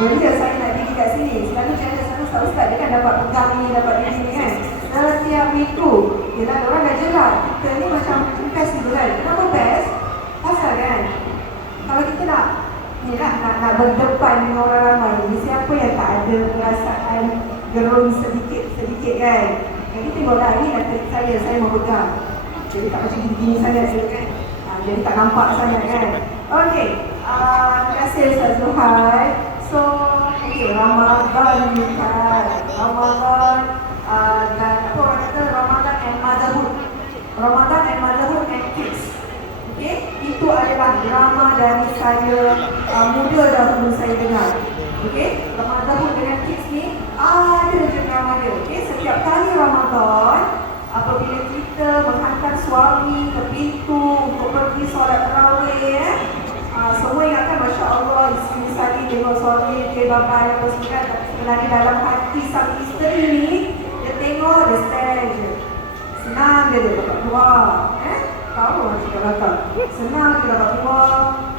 Bila saya nak pergi kat sini, selalu jangan sama ustaz dia kan dapat pegang ni, dapat ni kan. Setiap minggu, yelah orang dah jelas. Kita ni macam best gitu kan. Kenapa best? Pasal kan, kalau kita nak ni lah, nak berdepan dengan orang ramai ni, siapa yang tak ada perasaan gerun sedikit kan. Jadi tengoklah ni dah trik saya memegang. Jadi tak macam gini-gini sangat kan. Jadi tak nampak sangat kan. Okey, terima kasih Ustaz Zuhai. So, okay, Ramadan ni kan, Ramadan dan apa orang kata Ramadan and Motherhood. Ramadan and Motherhood and Kids. Okay, itu adalah drama dari saya muda dahulu saya dengar. Okay, Motherhood dengan Kids ni ada je drama dia. Okay, setiap kali Ramadan, apabila kita menghantar suami ke pintu untuk pergi solat tarawih, semua ingatkan Masya Allah isteri saya tengok suami dia babai apa semua. Sebenarnya dalam hati sang isteri ni, dia tengok dia stand je. Senang dia dapat keluar. Tahu orang cakap datang. Senang dia dapat keluar.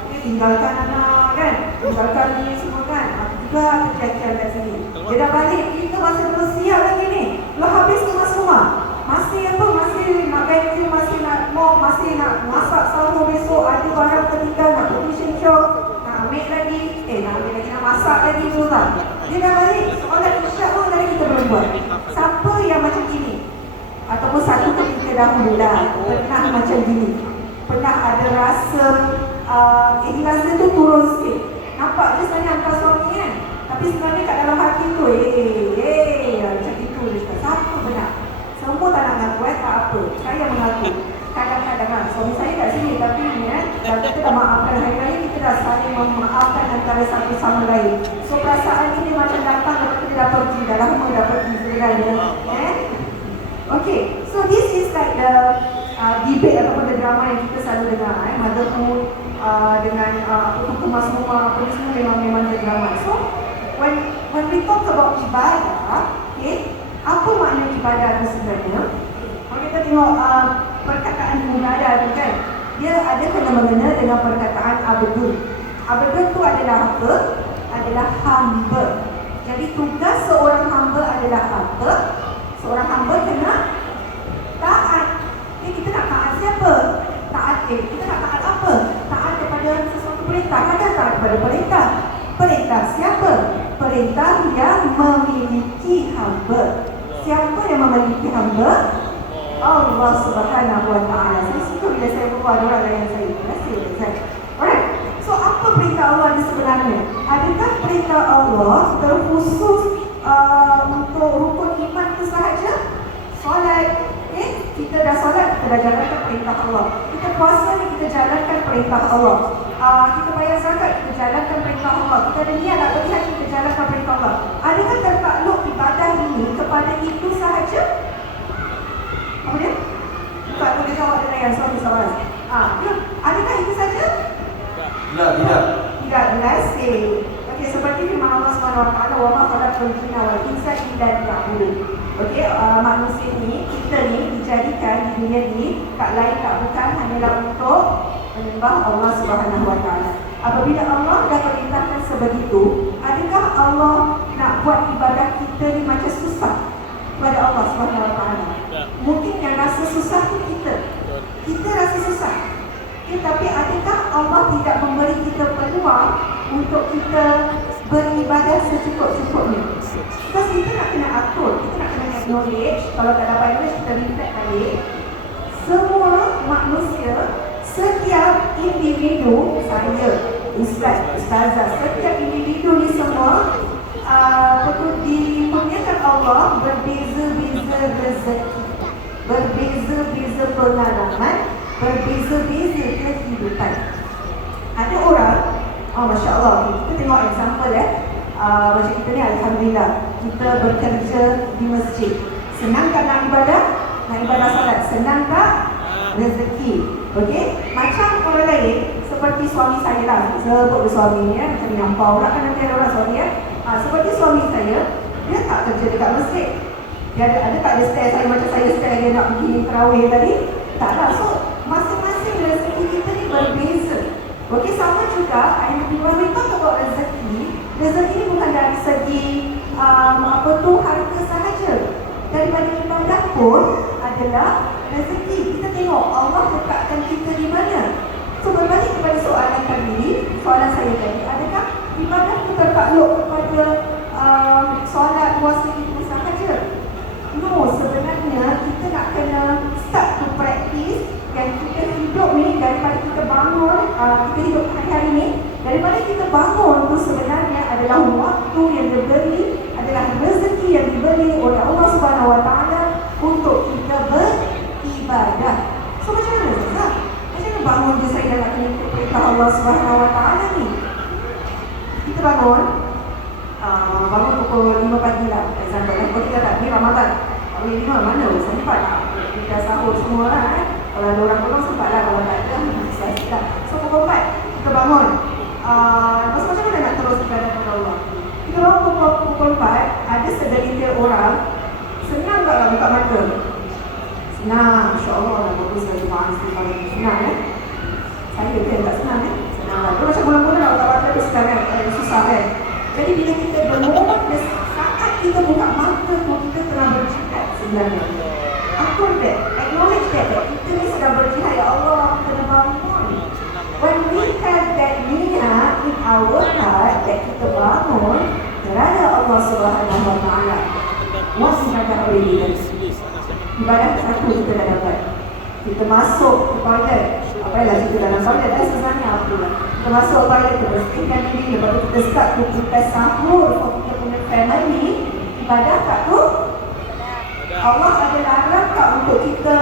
Dia tinggalkan anak kan, tinggalkan ni semua kan. Juga kejadian kat sini. Dia dah balik, kita masih terus siap lagi ni. Lah habis kemas rumah. Masih apa, masih nak vacuum, masih nak mop, masih nak masak sahur besok. Ada barang tertinggal, nak provision shop, nak ambil lagi, nak masak lagi tu lah. Dia dah balik, solat isyak pun lagi kita belum buat. Siapa yang macam gini? Ataupun satu ketika dahulu lah, pernah macam gini, pernah ada rasa ikhlas dia tu turun sikit. Nampak dia sebenarnya angkat suami kan, tapi sebenarnya kat dalam hati tu macam itu dia cakap, siapa benar? Semua tak nak ngaku tak apa, saya mengaku. Kadang-kadang suami saya kat sini, tapi ni kalau kita dah maafkan hari raya, kita dah saling memaafkan antara satu sama lain. So perasaan ini macam datang lepas kita dah pergi, dah lama dah pergi sebenarnya. Okay, so this is like the debate ataupun the drama yang kita selalu dengar, motherhood dengan apa kemas rumah, apa semua memang the drama. So when we talk about ibadah, okay, apa makna ibadah itu sebenarnya? Kalau kita tengok perkataan ibadah itu kan, dia ada kena-mengena dengan perkataan abdul. Abdul itu adalah apa? Adalah hamba. Jadi tugas seorang hamba adalah apa? Seorang hamba kena taat. Kita nak taat siapa? Taat kita nak taat apa? Taat kepada sesuatu perintah. Ada taat kepada perintah. Perintah siapa? Perintah yang memiliki hamba. Siapa yang memiliki hamba? Allah Subhanahu Wa Taala. Saya suka bila saya berbual orang lain saya. Terima kasih. Alright. So apa perintah Allah ni sebenarnya? Adakah perintah Allah terkhusus untuk rukun iman itu sahaja? Solat, kita dah solat, kita dah jalankan perintah Allah. Kita puasa ni, kita jalankan perintah Allah. Kita bayar zakat, kita jalankan perintah Allah. Kita ada niat nak pergi haji, kita jalankan perintah Allah. Adakah tertakluk ibadah ini kepada itu sahaja? Apa dia? Tak boleh jawab dengan yang soalan. Adakah itu saja? Tidak. Terima kasih. Okey, seperti firman Allah SWT, wa ma khalaqtul jinna wal insa illa liya'budun. Okey, manusia ni, kita ni dijadikan di dunia ni tak lain tak bukan hanyalah untuk menyembah Allah Subhanahu Wa Taala. Apabila Allah dah perintahkan sebegitu, adakah Allah nak buat ibadah kita ni macam susah kepada Allah Subhanahu Wa Taala? Mungkin yang rasa susah tu kita. Kita rasa susah. Tapi adakah Allah tidak memberi kita peluang untuk kita beribadah secukup-cukupnya? Sebab kita nak kena atur, kita nak kena knowledge. Kalau tak dapat knowledge, kita reflect balik. Semua manusia, setiap individu, saya, ustazah, setiap individu ni semua dikurniakan Allah berbeza-beza rezeki, berbeza-beza pengalaman, berbeza-beza kehidupan. Ada orang, Masya Allah, kita tengok example macam kita ni, Alhamdulillah, kita bekerja di masjid. Senang tak nak ibadah? Nak ibadah salat. Senang tak? Rezeki. Okey? Macam orang lain, seperti suami saya lah. Sebut suami ni, macam nyampau lah kan nanti ada orang suami seperti suami saya, dia tak kerja dekat masjid. Dia ada tak ada stay saya macam saya stay dia nak pergi tarawih tadi? Tak lah. So, masing-masing rezeki kita ni berbeza. Okey, sama juga, when we talk about rezeki, Rezeki ni bukan dari segi harta sahaja. Daripada ibadah pun adalah rezeki. Kita tengok Allah letakkan kita di mana. So berbalik kepada soalan saya tadi, adakah ibadah itu tertakluk kepada solat, puasa itu sahaja? No, sebenarnya kita nak kena start to practice yang kita hidup ni daripada kita bangun, kita hidup hari-hari ni, daripada kita bangun tu sebenarnya adalah waktu yang diberi, adalah rezeki yang diberi oleh Allah Subhanahu Wa Taala untuk kita beribadah. So macam mana Ustaz? Macam mana bangun je saya dah nak kena ikut perintah Allah Subhanahu Wa Taala ni? Kita bangun pukul 5 pagi lah, example lah. Kalau kita tak, ni Ramadan pukul 5 mana? Sempat kita sahur semua lah Kalau ada orang tolong sempat lah, kalau tak ada susah. So pukul 4 kita bangun. Lepas macam mana nak terus ibadah kepada Allah? Kita bangun pukul 4, ada segelintir orang senang tak lah buka mata? Senang, insyaAllah lah, bagus lagi faham senang Saya kan tak senang senang lah. Dia macam mula-mula nak buka mata tu sekarang susah kan. Jadi bila kita bermomen, saat kita buka mata tu, kita tengah berjihad sebenarnya. Acknowledge that kita ni sedang berjihad. Ya Allah, kena bangun. When we have that niat in our heart that kita bangun kerana Allah Subhanahu Wa Taala, what ibadah already? Ibadah satu kita dah dapat. Kita masuk ke toilet. Apa yang kita dalam toilet sebenarnya apa lah. Kita masuk toilet, kita bersihkan diri. Lepas tu kita start to prepare sahur for kita punya family. Ibadah tak tu? Allah ada larang tak untuk kita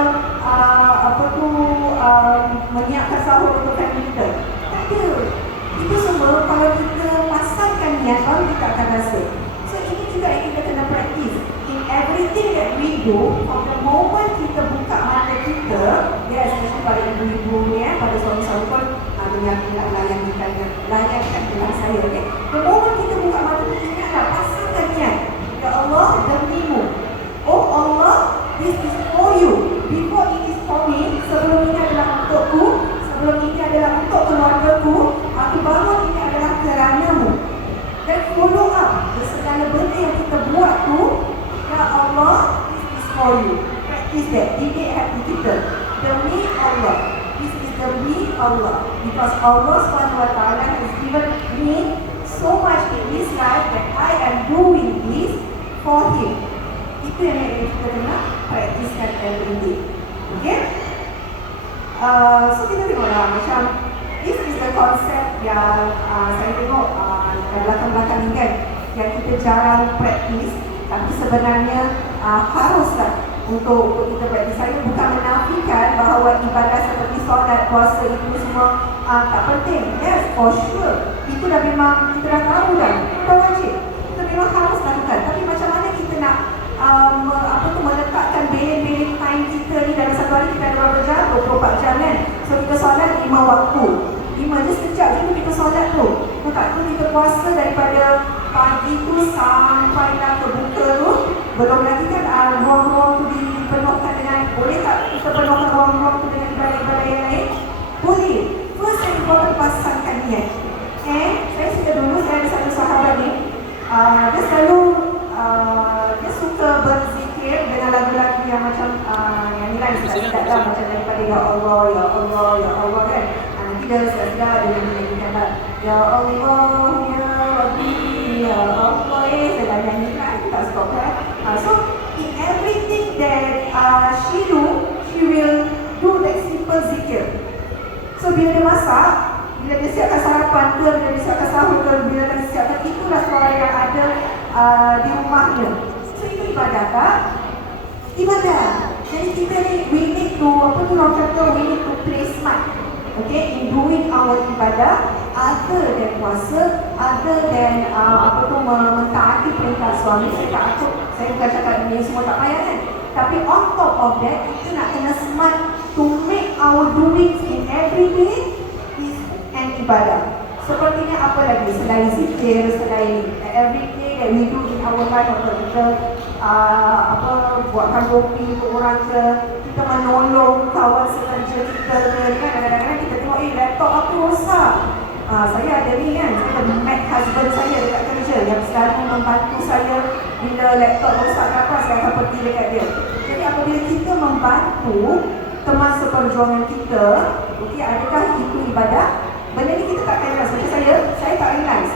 menyiapkan sahur untuk family kita? Tak ada. Itu semua kalau kita pasangkan niat, baru kita akan rasa. So ini juga yang kita kena practice. In everything that we do, from the moment kita buka mata kita, especially pada ibu-ibu ni, pada suami-suami pun layankan dengan saya, okay? The moment kita buka mata kita, ingatlah, pasangkan niat. Ya Allah, demi-Mu. Oh Allah, this is for you. Before it is for me, sebelum ini adalah untukku, sebelum ini adalah untuk keluargaku, aku bangun ini adalah kerana-Mu. Dan follow up segala benda yang kita buat tu. Ya Allah, this is for you. Practice that. Didik hati kita. Demi Allah. This is demi Allah. Because Allah SWT has given me so much in this life that I am doing this for Him. Itu yang kita kena practicekan every day. Okay? So kita tengoklah macam this is the concept yang saya tengok belakang-belakang ni kan, yang kita jarang practice, tapi sebenarnya haruslah untuk kita practice. Saya bukan menafikan bahawa ibadah seperti solat, puasa itu semua tak penting. Yes, for sure. Itu dah memang kita dah tahu dah. Itu wajib. Kita memang harus lakukan. Tapi macam mana kita nak meletakkan bilin-bilin time kita ni dalam satu hari kita ada berapa jam? 24 jam kan? So kita solat 5 waktu. 5 je sekejap je kita solat tu. Lepas tu kita puasa daripada pagi tu sampai dah ke buka tu. Belum lagi kan ruang-ruang tu dipenuhkan dengan, boleh tak kita penuhkan ruang-ruang tu dengan ibadah-ibadah yang lain? Boleh. First and important, pasangkan niat. Saya cerita dulu, saya ada satu sahabat ni, dia selalu dia suka berzikir dengan lagu-lagu yang macam yang ni lah, sedap-sedap lah, macam daripada Ya Allah, Ya Allah, Ya Allah kan. Nanti dia sedap dengan nyanyikan lah, Ya Allah, Ya Rabbi, Ya Allah, saya dah nyanyi lah, kita tak stop kan. So in everything that she do, she will do that simple zikir. So bila dia masak, bila dia siapkan sarapan ke, bila dia siapkan sahur ke, bila dia siapkan, itulah suara yang ada di rumahnya. So itu ibadah tak? Ibadah. Jadi kita ni, we need to, orang kata, we need to play smart, okay, in doing our ibadah, other than puasa, other than mentaati perintah suami. Saya bukan cakap ini semua tak payah kan, tapi on top of that, kita nak kena smart to make our doings in every day is an ibadah. Sepertinya apa lagi selain zikir, selain every day that we do in our life, atau kita buatkan kopi untuk orang ke, kita menolong kawan sekerja kita ke, kan kadang-kadang kita tengok laptop aku rosak, Saya ada ni kan, saya ada Mac husband saya dekat kerja yang selalu membantu saya bila laptop rosak ke apa, saya akan pergi dekat dia. Jadi apabila kita membantu teman seperjuangan kita, okey, adakah itu ibadah? Benda ni kita tak realize. Macam saya tak realize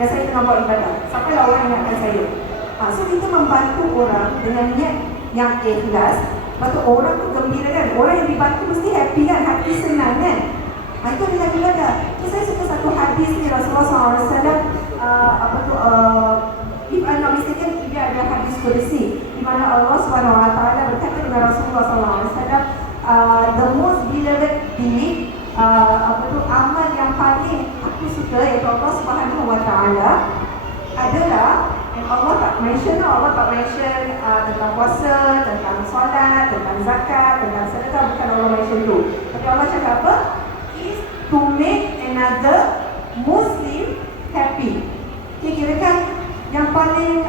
yang saya tengah buat ibadah. Sampailah orang ingatkan saya. So kita membantu orang dengan niat yang ikhlas. Lepas tu orang tu gembira kan. Orang yang dibantu mesti happy kan, hati senang kan. Itu adalah ibadah. So saya suka satu hadis ni Rasulullah SAW, if I'm not mistaken, dia ada hadis Qudsi di mana Allah SWT berkata dengan Rasulullah SAW, the most beloved deed, amal yang paling aku suka iaitu Allah SWT adalah, and Allah tak mention tentang puasa, tentang solat, tentang zakat, tentang sedekah, bukan Allah mention tu. Tapi Allah cakap apa? Is to make another Muslim happy. Okay, kira-kira yang paling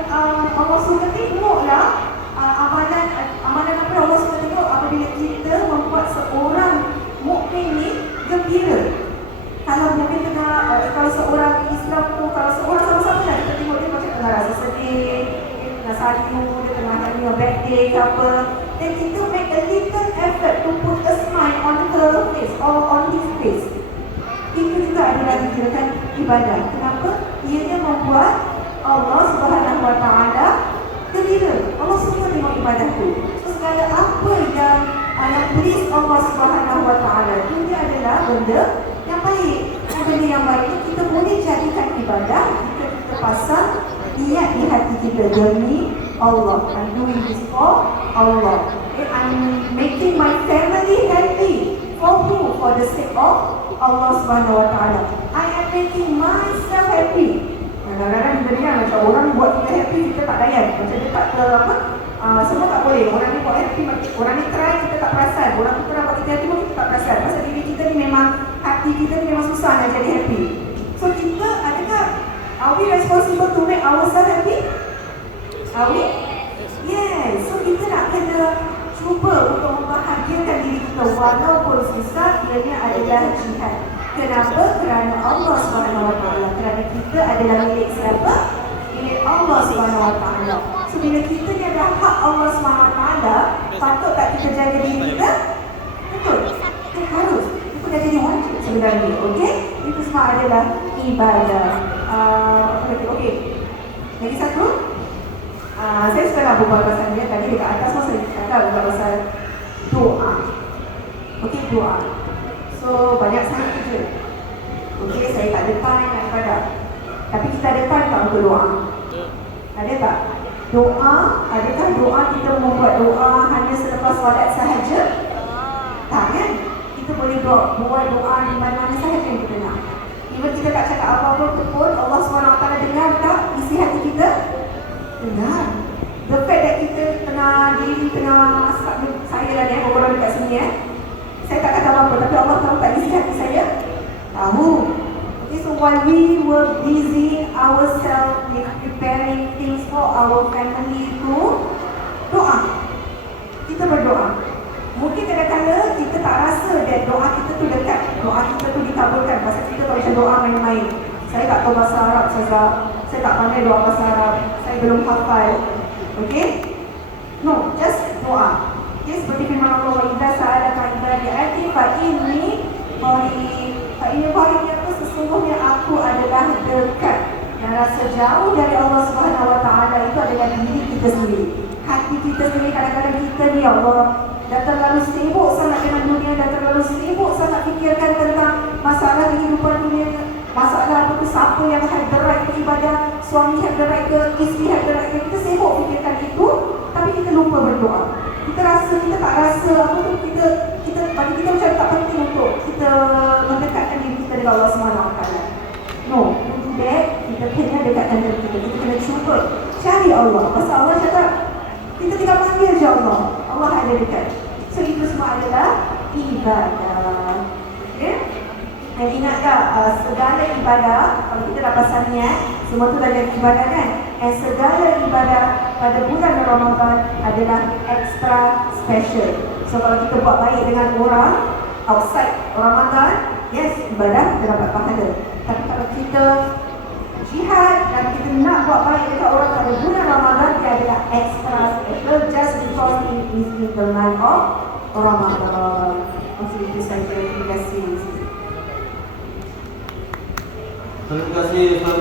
Allah suka tengoklah amalan apa yang Allah suka tengok apabila kita membuat seorang mukmin ni gembira. Kalau mungkin kalau seorang Islam tu, kalau seorang sama-sama lah, kita tengok dia macam tengah rasa sedih, dia tengah sayu, dia tengah having a bad day ke apa, then kita make a little effort to put a smile on her face or on his face. Itu juga adalah dikirakan ibadah. Kenapa? Ianya membuat Allah Subhanahu Wa Taala gembira. Allah suka tengok ibadah tu. So segala apa yang please Allah Subhanahu Wa Taala, ini adalah benda yang baik. Benda yang baik kita boleh jadikan ibadah jika kita pasang niat di hati kita demi Allah. I'm doing this for Allah. Okay, I'm making my family happy. For who? For the sake of Allah Subhanahu Wa Taala. I am making myself happy. Kadang-kadang kita ni macam orang buat kita happy, kita tak layan. Macam dia tak semua tak boleh. Orang ni buat happy, orang ni try, kita tak perasan. Orang tu pernah buat kita happy, kita tak perasan. Pasal diri kita ni memang, hati kita ni memang susah nak jadi happy. So kita, adakah, are we responsible to make ourselves happy? Are we? Yes. So kita nak kena cuba untuk membahagiakan diri kita walaupun susah. Ianya adalah jihad. Kenapa? Kerana Allah SWT. Kerana kita adalah milik siapa? Milik Allah SWT. So bila kita ni adalah hak Allah SWT, patut tak kita jaga diri kita? Betul? Harus. Itu dah jadi wajib sebenarnya. Okey? Itu semua adalah ibadah. Okey. Lagi satu. Saya suka nak berbual pasal dia. Tadi dekat atas pun saya cakap berbual pasal doa. Okey, doa. So, banyak sangat kerja. Okey, saya tak ada time nak ibadah. Tapi kita ada time tak untuk doa? Ada tak? Doa, adakah doa kita membuat doa hanya selepas solat sahaja? Tak kan? Kita boleh buat doa di mana-mana sahaja yang kita nak. Even kita tak cakap apa-apa pun, Allah SWT dengar tak isi hati kita? Dengar. The fact that kita tengah saya lah ni, orang dekat sini saya tak kata apa-apa, tapi Allah tahu tak isi hati saya? Tahu. Okay, so while we were busy ourselves with preparing things for our family tu, doa. Kita berdoa. Mungkin kadang-kadang kita tak rasa that doa kita tu dekat, doa kita tu dikabulkan. Pasal kita tak macam doa main-main. Saya tak tahu bahasa Arab, saya tak pandai doa bahasa Arab, saya belum hafal. Okay? No, just doa. Okay, seperti firman Allah, wa idza sa'alaka ibadi anni fa inni qarib. Fa inni qarib itu sesungguhnya aku adalah dekat. Dan rasa jauh dari Allah Subhanahu Wa Taala itu adalah diri kita sendiri. Hati kita sendiri. Kadang-kadang kita ni Allah dah terlalu sibuk sangat dengan dunia, dah terlalu sibuk sangat fikirkan tentang masalah kehidupan dunia. Masalah apa tu, siapa yang have the right ke ibadah, suami have the right ke, isteri have the right ke. Kita sibuk fikirkan itu, tapi kita lupa berdoa. Kita tak rasa apa tu, bagi kita macam tak penting untuk kita mendekatkan diri kita dengan Allah SWT. No, to do that, kita kena dekatkan diri kita. Kita kena cuba cari Allah. Pasal Allah cakap, kita tinggal panggil je Allah. Allah ada dekat. So itu semua adalah ibadah. Okay? Dan ingat tak, segala ibadah, kalau kita dah pasal niat, semua tu dah jadi ibadah kan? Dan segala ibadah pada bulan Ramadan adalah extra special. So kalau kita buat baik dengan orang outside Ramadan, yes, ibadah kita dapat pahala. Tapi kalau kita jihad dan kita nak buat baik dekat orang pada bulan Ramadan, dia ada extra special just because it is in the month of Ramadan. Maksud itu saja. Terima kasih. Terima kasih Ustaz.